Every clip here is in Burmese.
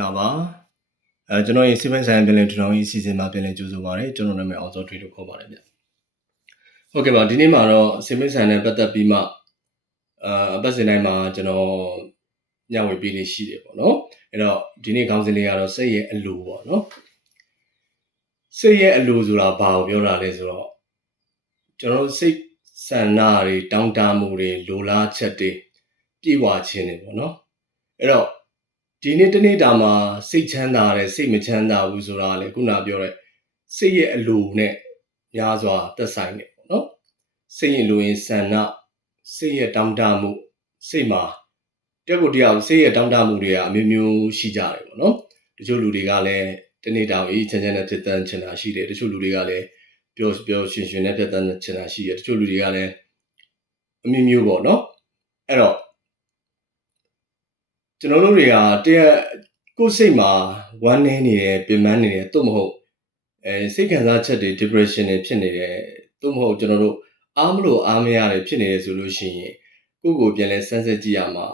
လာပါကျွန်တော်ရေးစီးပွားဆိုင်ရာပြည်လည်ထူထောင်ရေးအစီအစဉ်မှာပြည်လည်ကြိုဆိုပါရစေကျွန်တော်နာမည်အောင်စောထွေးလို့ခေါ်ပါတယ်ဗျဟုတ်ကဲ့ပါဒီနေ့မှာတော့စီးပွားဆိုင်ရာနဲ့ပတ်သက်ပြီးမှအပတ်စဉ်တိုင်းမှာကျွန်တော်ညဝေပေးလေးရှိတယ်ပေါ့နော်အဲ့တော့ဒီနေ့ခေါင်းစဉ်လေးကတော့စိတ်ရဲ့အလိုပေါ့နော်စိတ်ရဲ့အလိုဆိုတာဘာကိုပြောတာလဲဆိုတော့ကျွန်တော်စိတ်ဆန္ဒတွေတောင်းတမှုတွေလိုလားချက်တွေပြည့်ဝခြင်းတွေပေါ့နော်အဲ့တော့ဒီနေ့တနေ့တာမှာစိတ်ချမ်းသာတယ်စိတ်မချမ်းသာဘူးဆိုတာလေခုနပြောတဲ့စိတ်ရဲ့အလိုနဲ့များစွာသက်ဆိုင်တယ်ပေါ့နော်စိတ်ရဲ့လိုရင်ဆန္ဒစိတ်ရဲ့တောင်းတမှုစိတ်မှာတက်ကိုတရားစိတ်ရဲ့တောင်းတမှုတွေကအမျိုးမျိုးရှိကြတယ်ပေါ့နော်တချို့လူတွေကလည်းတနေ့တာအေးချမ်းချမ်းနဲ့ဖြစ်တန်းချင်တာရှိတယ်တချို့လူတွေကလည်းပျော်ရွှင်ရွှင်နဲ့ဖြစ်တန်းချင်တာရှိတယ်တချို့လူတွေကလည်းအမျိုးမျိုးပေါ့နော်အဲ့တော့ကျွန်တော်တို့တွေကကိုယ်စိတ်မှာဝမ်းနည်းနေတယ်ပင်ပန်းနေတယ်သို့မဟုတ်စိတ်ခံစားချက်တွေ depression တွေဖြစ်နေတယ်သို့မဟုတ်ကျွန်တော်တို့အားမလို့အားမရတယ်ဖြစ်နေတယ်ဆိုလို့ရှိရင်ကိုယ့်ကိုပြန်လဲစမ်းစစ်ကြည့်ရမှာ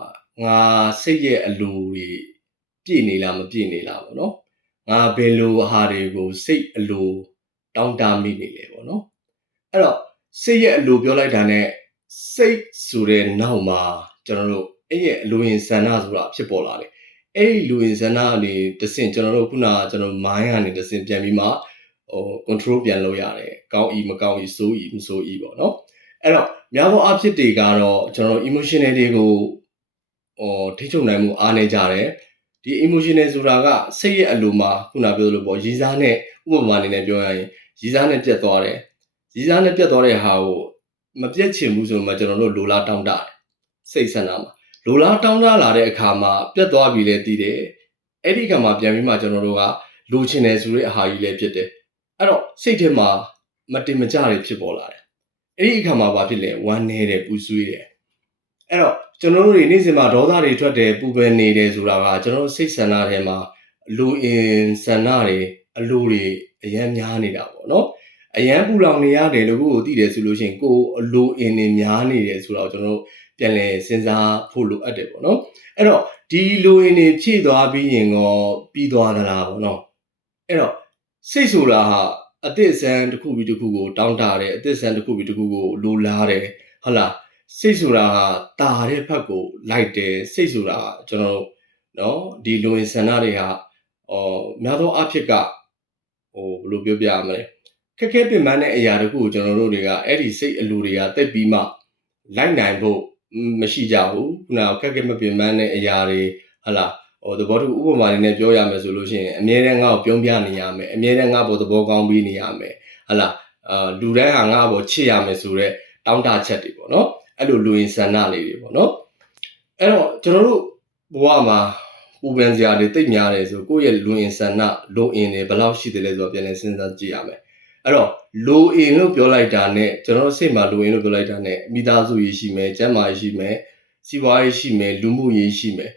ငါစိတ်ရဲ့အလိုတွေပြည့်နေလားမပြည့်နေလားပေါ့နော်ငါဘယ်လိုအဟာတွေကိုစိတ်အလိုတောင်းတမိနေလဲပေါ့နော်အဲ့တော့စိတ်ရဲ့အလိုပြောလိုက်တာနဲ့စိတ်ဆိုတဲ့နောက်မှာကျွန်တော်တို့အဲ့ရဲ့အလိုရင်ဆန္ဒဆိုတာဖြစ်ပေါ်လာတယ်အဲ့ဒီလူရင်ဆန္ဒကနေတဆင့်ကျွန်တော်တို့ခုနကကျွန်တော် mind ကနေတဆင့်ပြန်ပြီးမှcontrol ပြန်လုပ်ရတယ်ကောင်းဤမကောင်းဤဆိုးဤမဆိုးဤပေါ့နော်အဲ့တော့များသောအားဖြင့်တွေကတော့ကျွန်တော် emotional တွေကိုထိချုပ်နိုင်မှုအားနေကြတယ်ဒီ emotional ဆိုတာကစိတ်ရဲ့အလိုမှာခုနပြောလို့ပေါ့ရည်စားနဲ့ဥပမာအနေနဲ့ပြောရရင်ရည်စားနဲ့ပြတ်သွားတယ်ရည်စားနဲ့ပြတ်သွားတဲ့ဟာကိုမပြတ်ချင်ဘူးဆိုမှကျွန်တော်တို့လိုလားတောင်းတတယ်စိတ်ဆန္ဒမှာလိုလားတောင်းတလာတဲ့အခါမှာပြတ်သွားပြီလေတည်တယ်အဲ့ဒီအခါမှာပြန်ပြီးမှကျွန်တော်တို့ကလိုချင်တယ်ဆိုတဲ့အဟာကြီးလည်းဖြစ်တယ်အဲ့တော့စိတ်ထဲမှာမတင်မကြတွေဖြစ်ပေါ်လာတယ်အဲ့ဒီအခါမှာဘာဖြစ်လဲဝမ်းနေတယ်ပူဆွေးတယ်အဲ့တော့ကျွန်တော်တို့တွေနေ့စဉ်မှာဒေါသတွေထွက်တယ်ပူပန်နေတယ်ဆိုတာကကျွန်တော်တို့စိတ်ဆန္ဒထဲမှာလူအင်ဆန္ဒတွေအလိုတွေအများများနေတာပေါ့နော်အရန်ပူလောင်နေရတယ်လို့ကိုသိတယ်ဆိုလို့ရှိရင်ကိုအလိုအင်တွေများနေတယ်ဆိုတော့ကျွန်တော်တို့ပြန်လဲစဉ်းစားဖို့လိုအပ်တယ်ပေါ့နော်အဲ့တော့ဒီလိုအင်တွေဖြည့်သွားပြီးရင်တော့ပြီးသွားသလားပေါ့နော်အဲ့တော့စိတ်ဆိုတာဟာအသစ်အစမ်းတစ်ခုပြီးတစ်ခုကိုတောင်းတတယ်အသစ်အစမ်းတစ်ခုပြီးတစ်ခုကိုလိုလားတယ်ဟုတ်လားစိတ်ဆိုတာဟာတာတဲ့ဘက်ကိုလိုက်တယ်စိတ်ဆိုတာကျွန်တော်တို့နော်ဒီလိုအင်ဆန္ဒတွေဟာများသောအားဖြင့်ကဘယ်လိုပြောပြရမလဲခက်ခဲပင်ပန်းတဲ့အရာတခုကိုကျွန်တော်တို့တွေကအဲ့ဒီစိတ်အလိုတွေကတက်ပြီးမှလိုက်နိုင်ဖို့မရှိကြဘူးခုနကခက်ခဲမပင်ပန်းတဲ့အရာတွေဟလာသဘောတူဥပမာလေးနဲ့ပြောရမယ်ဆိုလို့ရှိရင်အမြဲတမ်းငါ့ကိုပြုံးပြနေရမယ်အမြဲတမ်းငါ့ဘောသဘောကောင်းပြီးနေရမယ်ဟလာလူတိုင်းဟာငါ့ဘောချစ်ရမယ်ဆိုတော့တောင်းတချက်တွေပေါ့နော်အဲ့လိုလူရင်ဆန္ဒလေးတွေပေါ့နော်အဲ့တော့ကျွန်တော်တို့ဘဝမှာပူပန်စရာတွေတိတ်များတယ်ဆိုကိုယ့်ရဲ့လူရင်ဆန္ဒလိုအင်တွေဘယ်လောက်ရှိတယ်လဲဆိုတော့ပြန်လည်စဉ်းစားကြည့်ရမယ်အဲ့တော့လိုအင်လို့ပြောလိုက်တာနဲ့ကျွန်တော်စိတ်မှာလိုအင်လို့ပြောလိုက်တာနဲ့မိသားစုရေးရှိမယ်ကျန်းမာရေးရှိမယ်စီးပွားရေးရှိမယ်လူမှုရေးရှိမယ်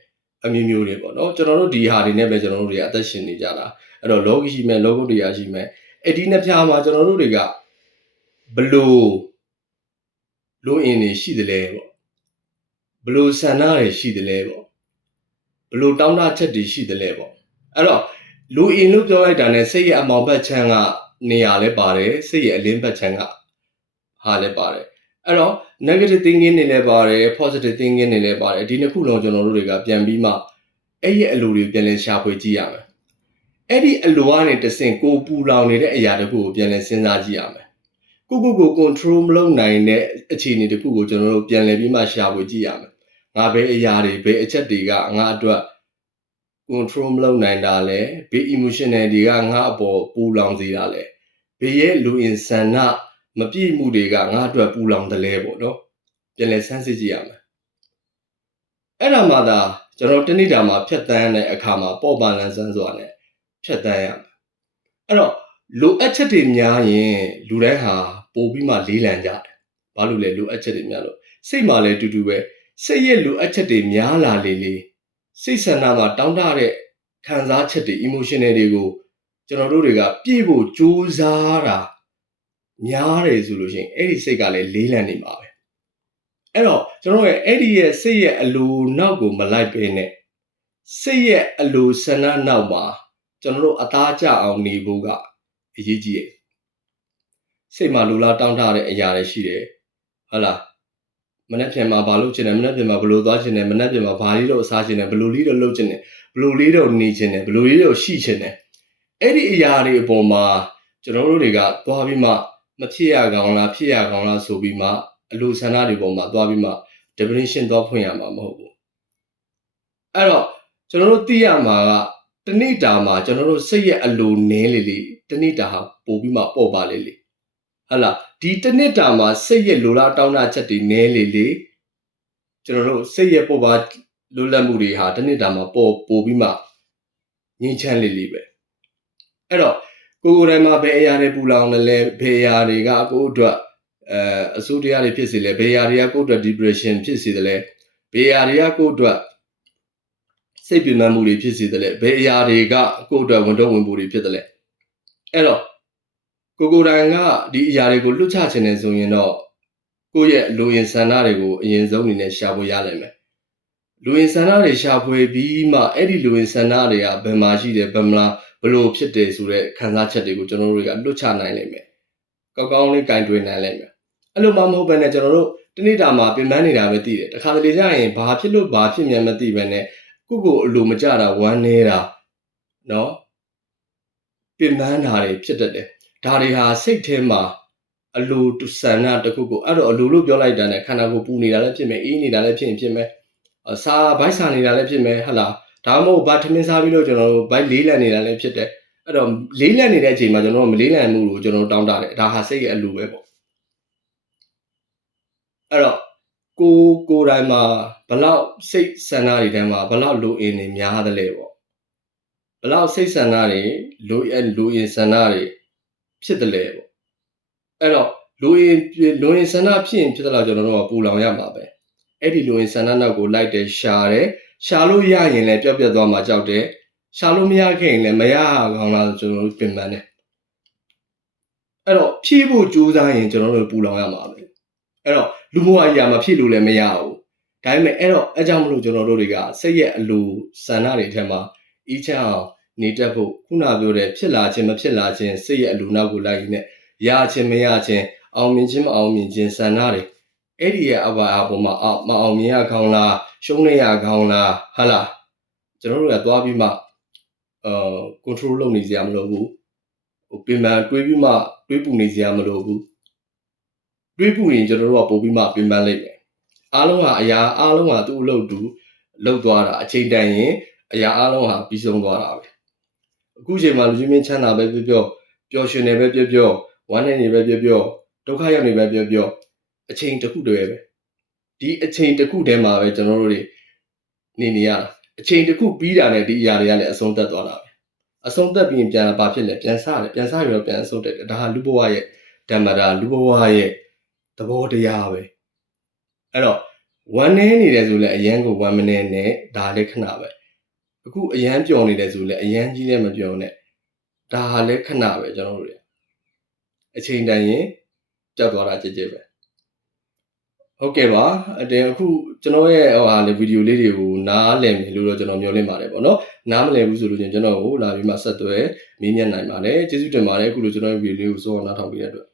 အမျိုးမျိုးတွေပေါ့နော်ကျွန်တော်တို့ဒီဟာတွေနဲ့ပဲကျွန်တော်တို့တွေအသက်ရှင်နေကြတာအဲ့တော့လောကရှိမယ်လောကုတ္တရာရှိမယ်အဲ့ဒီနှစ်ဖြာမှာကျွန်တော်တို့တွေကဘလို့လိုအင်တွေရှိတယ်လဲပေါ့ဘလို့ဆန္ဒတွေရှိတယ်လဲပေါ့ဘလို့တောင်းတချက်တွေရှိတယ်လဲပေါ့အဲ့တော့လိုအင်လို့ပြောလိုက်တာနဲ့စိတ်ရဲ့အမောင်ဘက်ချမ်းကနေရာလဲပါတယ်စိတ်ရဲ့အလင်းဘက်ချမ်းကဟာလဲပါတယ်အဲ့တော့ negative thinking တွေလည်းပါတယ် positive thinking တွေလည်းပါတယ်ဒီနှစ်ခုလုံးကျွန်တော်တို့တွေကပြန်ပြီးမှအဲ့ရဲ့အလိုတွေပြန်လဲရှာဖွေကြည့်ရမယ်အဲ့ဒီအလိုကနေတဆင့်ကိုပူလောင်နေတဲ့အရာတခုကိုပြန်လဲစဉ်းစားကြည့်ရမယ်ကို control မလုပ်နိုင်တဲ့အခြေအနေတခုကိုကျွန်တော်တို့ပြန်လဲပြီးမှရှာဖွေကြည့်ရမယ်ငါဘယ်အရာတွေဘယ်အချက်တွေကငါအတွက် control မလုပ်နိုင်တာလဲဘယ် emotional တွေကငါအပေါ်ပူလောင်စေတာလဲဘယ်ရဲ့လူအင်ဆန္ဒမပြည့်မှုတွေကငါအတွက်ပူလောင်တယ်လဲပေါ့နော်ပြန်လဲစမ်းစစ်ကြည့်ရမယ်အဲ့ဒါမှသာကျွန်တော်တနေ့တာမှာဖြတ်တန်းတဲ့အခါမှာပေါ့ပါလန်းစမ်းစွာနဲ့ဖြတ်တန်းရမယ်အဲ့တော့လိုအပ်ချက်တွေများရင်လူတိုင်းဟာပို့ပြီးမှလေးလံကြတယ်ဘာလို့လဲလိုအပ်ချက်တွေများလို့စိတ်မှာလည်းတူတူပဲစိတ်ရဲ့လိုအပ်ချက်တွေများလာလေစိတ်ဆန္ဒမှာတောင်းတတဲ့ခံစားချက်တွေ emotional တွေကိုကျွန်တော်တို့တွေကပြည့်ဖို့ကြိုးစားတာများတယ်ဆိုလို့ရှိရင်အဲ့ဒီစိတ်ကလည်းလေးလံနေမှာပဲအဲ့တော့ကျွန်တော်ရဲ့အဲ့ဒီရဲ့စိတ်ရဲ့အလိုနောက်ကိုမလိုက်ပဲနဲ့ စိတ်ရဲ့အလိုဆန္ဒနောက်မှာကျွန်တော်တို့အသားကျအောင်နေဖို့ကအရေးကြီးတယ်စိတ်မှာလူလားတောင်းတတဲ့အရာတွေရှိတယ်ဟုတ်လားမနေ့ပြန်မှာဘာလို့ချင်တယ်မနေ့ပြန်မှာဘလို့သွားချင်တယ်မနေ့ပြန်မှာဘာလေးတော့စားချင်တယ်ဘလို့လေးတော့လုပ်ချင်တယ်ဘလို့လေးတော့နေချင်တယ်ဘလို့လေးတော့ရှိချင်တယ်အဲ့ဒီအရာတွေအပေါ်မှာကျွန်တော်တို့တွေကသွားပြီးမှမဖြစ်ရကောင်းလားဖြစ်ရကောင်းလားဆိုပြီးမှအလိုဆန္ဒတွေပေါ်မှာသွားပြီးမှ definition သွားဖွင့်ရမှာမဟုတ်ဘူးအဲ့တော့ကျွန်တော်တို့သိရမှာကတနေ့တာမှာကျွန်တော်တို့စိတ်ရဲ့အလိုနည်းလေလေတနေ့တာဟာပို့ပြီးမှပေါ့ပါလေလေဟုတ်လားဒီတနေ့တာမှာစိတ်ရဲ့လိုလားတောင်းတချက်တွေနည်းလေလေကျွန်တော်တို့စိတ်ရဲ့ပေါ့ပါလိုလတ်မှုတွေဟာတနေ့တာမှာပို့ပြီးမှငြိမ်းချမ်းလေလေပဲအဲ့တော့ကိုယ်တိုင်မှာဘယ်အရာတွေပူလောင်လဲဘယ်အရာတွေကကိုယ့်အတွက်အစိုးတရားတွေဖြစ်စေလဲဘယ်အရာတွေကကိုယ့်အတွက် depression ဖြစ်စေတယ်လဲဘယ်အရာတွေကကိုယ့်အတွက်စိတ်ပြင်းမှုတွေဖြစ်စေတယ်လဲဘယ်အရာတွေကကိုယ့်အတွက်ဝန်တော့ဝင်ဖို့တွေဖြစ်တယ်လဲအဲ့တော့ကိုယ်တိုင်ကဒီအရာတွေကိုလွတ်ချခြင်းနဲ့ဆိုရင်တော့ကိုယ့်ရဲ့လူရင်ဆန္ဒတွေကိုအရင်ဆုံးအနေနဲ့ရှာဖွေရလိမ့်မယ်လူရင်ဆန္ဒတွေရှာဖွေပြီးမှအဲ့ဒီလူရင်ဆန္ဒတွေကဘယ်မှာရှိတယ်ဘယ်မလားဘလို့ဖြစ်တယ်ဆိုတဲ့ခံစားချက်တွေကိုကျွန်တော်တို့တွေကလွတ်ချနိုင်လိမ့်မယ်ကောင်းကောင်းလေးကင်တွင်နိုင်လိမ့်မယ်အဲ့လိုမှမဟုတ်ဘဲနဲ့ကျွန်တော်တို့တနေ့တာမှာပြင်ပန်းနေတာပဲသိတယ်တခါတလေကျရင်ဘာဖြစ်လို့ဘာဖြစ်မြန်မသိပဲနဲ့ကိုအလိုမကြတာဝမ်းနေတာနော်ပြင်ပန်းတာတွေဖြစ်တတ်တယ်ဒါတွေဟာစိတ်ထဲမှာအလိုဆန္ဒတစ်ခုကိုအဲ့တော့အလိုလို့ပြောလိုက်တာနဲ့ခန္ဓာကိုယ်ပူနေတာလည်းဖြစ်မယ်အေးနေတာလည်းဖြစ်မယ်စားဘိုက်ဆာနေတာလည်းဖြစ်မယ်ဟဟလားဒါမှမဟုတ်ဗတ်ထမင်းစားပြီးတော့ကျွန်တော်တို့ဘိုက်လေးလံနေတာလည်းဖြစ်တယ်အဲ့တော့လေးလံနေတဲ့အချိန်မှာကျွန်တော်တို့မလေးလံမှုကိုကျွန်တော်တို့တောင်းတတယ်ဒါဟာစိတ်ရဲ့အလိုပဲပေါ့အဲ့တော့ကိုယ်တိုင်မှာဘလောက်စိတ်ဆန္ဒတွေတန်းမှာဘလောက်လိုအင်နေများသလဲပေါ့ဘလောက်စိတ်ဆန္ဒတွေလိုအင်ဆန္ဒတွေဖြစ်တယ်လေပေါ့အဲ့တော့လိုအင်ဆန္ဒဖြစ်ရင်ဖြစ်တယ်လို့ကျွန်တော်တို့ကပူလောင်ရမှာပဲအဲ့ဒီလိုအင်ဆန္ဒနောက်ကိုလိုက်တယ်ရှာလို့ရရင်လည်းပြတ်သွားမှာကြောက်တယ်ရှာလို့မရခဲ့ရင်လည်းမရကောင်းလားကျွန်တော်တို့ပြင်ပန်းတယ်အဲ့တော့ဖြည့်ဖို့ကြိုးစားရင်ကျွန်တော်တို့ပူလောင်ရမှာပဲအဲ့တော့လူဘဝကြီးကမဖြည့်လို့လည်းမရဘူးဒါပေမဲ့အဲ့ကြောင့်မလို့ကျွန်တော်တို့တွေကစိတ်ရဲ့အလိုဆန္ဒတွေထဲမှာအီးချမ်းအောင်နေတတ်ဖို့ခုနပြောတဲ့ဖြစ်လာခြင်းမဖြစ်လာခြင်းစိတ်ရဲ့အလိုနောက်ကိုလိုက်ရင်းနဲ့ရခြင်းမရခြင်းအောင်မြင်ခြင်းမအောင်မြင်ခြင်းဆန္ဒတွေအဲ့ဒီရဲ့အပေါ်မှာမအောင်မြင်ရကောင်းလားရှုံးနေရကောင်းလားဟာလားကျွန်တော်တို့ကသွားပြီးမှcontrol လုပ်နေကြရမလို့ဘူးပြင်ပန်းတွေးပြီးမှတွေးပူနေကြရမလို့ဘူးတွေးပူရင်ကျွန်တော်တို့ကပို့ပြီးမှပြင်ပန်းလိုက်မယ်အားလုံးကအရာအားလုံးကသူ့အလုပ်တူလှုပ်သွားတာအချိန်တန်ရင်အရာအားလုံးဟာပြီးဆုံးသွားတာပဲအခုချိန်မှာလူကြီးမင်းချမ်းသာပဲပြောပျော်ရွှင်နေပဲပြောဝမ်းနေနေပဲပြောဒုက္ခရောက်နေပဲပြောအချိန်တစ်ခုတည်းပဲဒီအချိန်တစ်ခုတည်းမှာပဲကျွန်တော်တို့တွေနေရတာအချိန်တစ်ခုပြီးတာနဲ့ဒီအရာတွေကလည်းအဆုံးသတ်သွားတာပဲအဆုံးသတ်ပြီးပြန်ဘာဖြစ်လဲပြန်စားတယ်ပြန်စားပြီးတော့ပြန်အဆုံးတက်တယ်ဒါဟာလူဘဝရဲ့ဓမ္မတာလူဘဝရဲ့သဘောတရားပဲအဲ့တော့ဝမ်းနေနေတယ်ဆိုလည်းအရန်ကိုဝမ်းမနေနဲ့ဒါလည်းခဏပဲအခုအရန်ပျော်နေတယ်ဆိုလည်းအရန်ကြီးလည်းမပျော်နဲ့ဒါဟာလည်းခဏပဲကျွန်တော်တို့တွေအချိန်တန်ရင်ကြောက်သွားတာကြည့်ပဲဟုတ်ကဲ့ပါအခုကျွန်တော်ရဲ့လေဗီဒီယိုလေးတွေကိုနားလည်မယ်လို့တော့ကျွန်တော်မျှော်လင့်ပါတယ်ပေါ့နော်နားမလည်ဘူးဆိုလို့ကျွန်တော်ကိုလာပြီးမှဆက်သွယ်မေးမြန်းနိုင်ပါတယ်ကျေးဇူးတင်ပါတယ်အခုလိုကျွန်တော်ရဲ့ဗီဒီယိုလေးကိုစောင့်နားထောင်ပေးတဲ့အတွက်